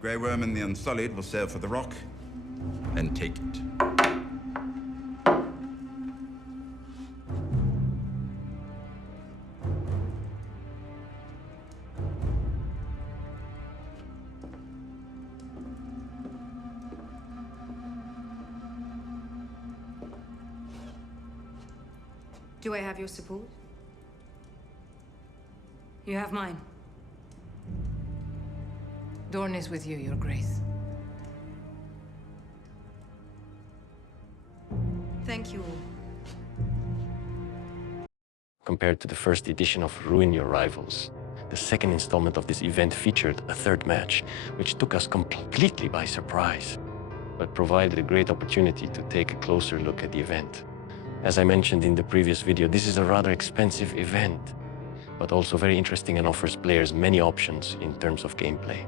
Grey Worm and the Unsullied will sail for the rock and take it. Do I have your support? You have mine. Dorn is with you, Your Grace. Thank you all. Compared to the first edition of Ruin Your Rivals, the second installment of this event featured a third match, which took us completely by surprise, but provided a great opportunity to take a closer look at the event. As I mentioned in the previous video, this is a rather expensive event, but also very interesting and offers players many options in terms of gameplay.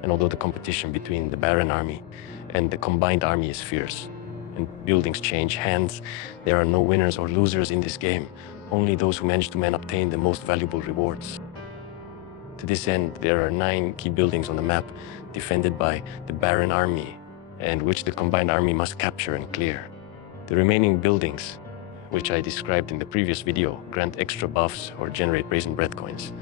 And although the competition between the Baron army and the combined army is fierce, and buildings change hands, there are no winners or losers in this game. Only those who manage to obtain the most valuable rewards. To this end, there are 9 key buildings on the map defended by the Baron army, and which the combined army must capture and clear. The remaining buildings, which I described in the previous video, grant extra buffs or generate brazen breath coins.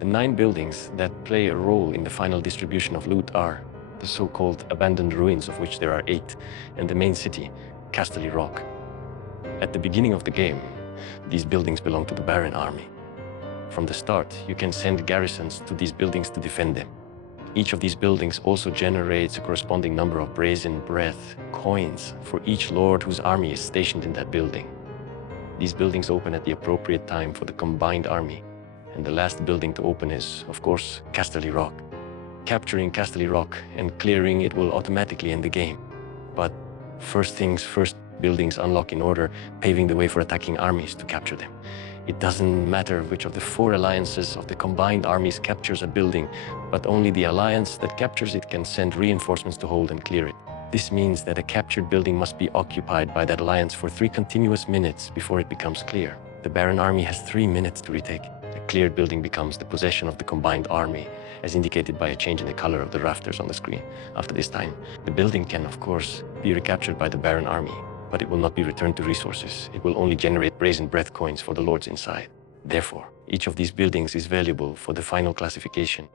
The 9 buildings that play a role in the final distribution of loot are the so-called abandoned ruins, of which there are 8, and the main city, Casterly Rock. At the beginning of the game, these buildings belong to the Baron army. From the start, you can send garrisons to these buildings to defend them. Each of these buildings also generates a corresponding number of brazen breath coins for each lord whose army is stationed in that building. These buildings open at the appropriate time for the combined army, and the last building to open is, of course, Casterly Rock. Capturing Casterly Rock and clearing it will automatically end the game. But first things first, buildings unlock in order, paving the way for attacking armies to capture them. It doesn't matter which of the 4 alliances of the combined armies captures a building, but only the alliance that captures it can send reinforcements to hold and clear it. This means that a captured building must be occupied by that alliance for 3 continuous minutes before it becomes clear. The Baron army has 3 minutes to retake. A cleared building becomes the possession of the combined army, as indicated by a change in the color of the rafters on the screen. After this time, the building can, of course, be recaptured by the Baron army, but it will not be returned to resources. It will only generate brazen breath coins for the lords inside. Therefore, each of these buildings is valuable for the final classification,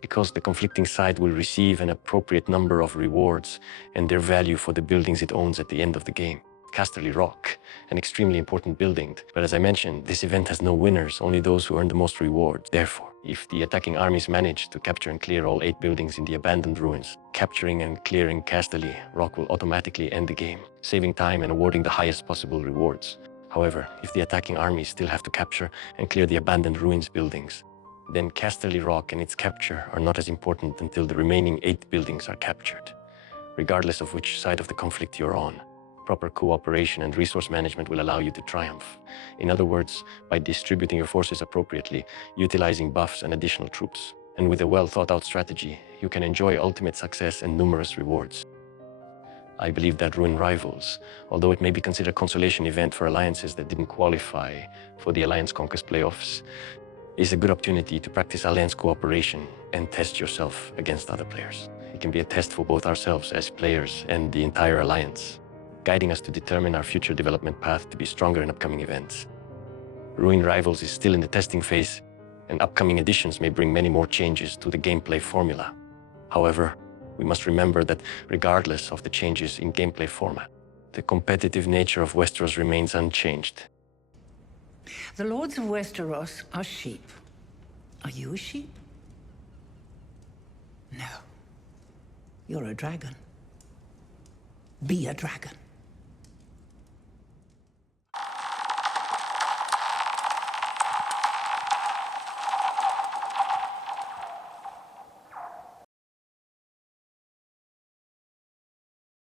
because the conflicting side will receive an appropriate number of rewards and their value for the buildings it owns at the end of the game. Casterly Rock, an extremely important building, but as I mentioned, this event has no winners, only those who earn the most rewards. Therefore, if the attacking armies manage to capture and clear all 8 buildings in the abandoned ruins, capturing and clearing Casterly Rock will automatically end the game, saving time and awarding the highest possible rewards. However, if the attacking armies still have to capture and clear the abandoned ruins buildings, then Casterly Rock and its capture are not as important until the remaining 8 buildings are captured, regardless of which side of the conflict you're on. Proper cooperation and resource management will allow you to triumph. In other words, by distributing your forces appropriately, utilizing buffs and additional troops. And with a well-thought-out strategy, you can enjoy ultimate success and numerous rewards. I believe that Ruin Rivals, although it may be considered a consolation event for alliances that didn't qualify for the Alliance Conquest playoffs, is a good opportunity to practice alliance cooperation and test yourself against other players. It can be a test for both ourselves as players and the entire alliance, guiding us to determine our future development path to be stronger in upcoming events. Ruin Rivals is still in the testing phase, and upcoming editions may bring many more changes to the gameplay formula. However, we must remember that regardless of the changes in gameplay format, the competitive nature of Westeros remains unchanged. The Lords of Westeros are sheep. Are you a sheep? No. You're a dragon. Be a dragon.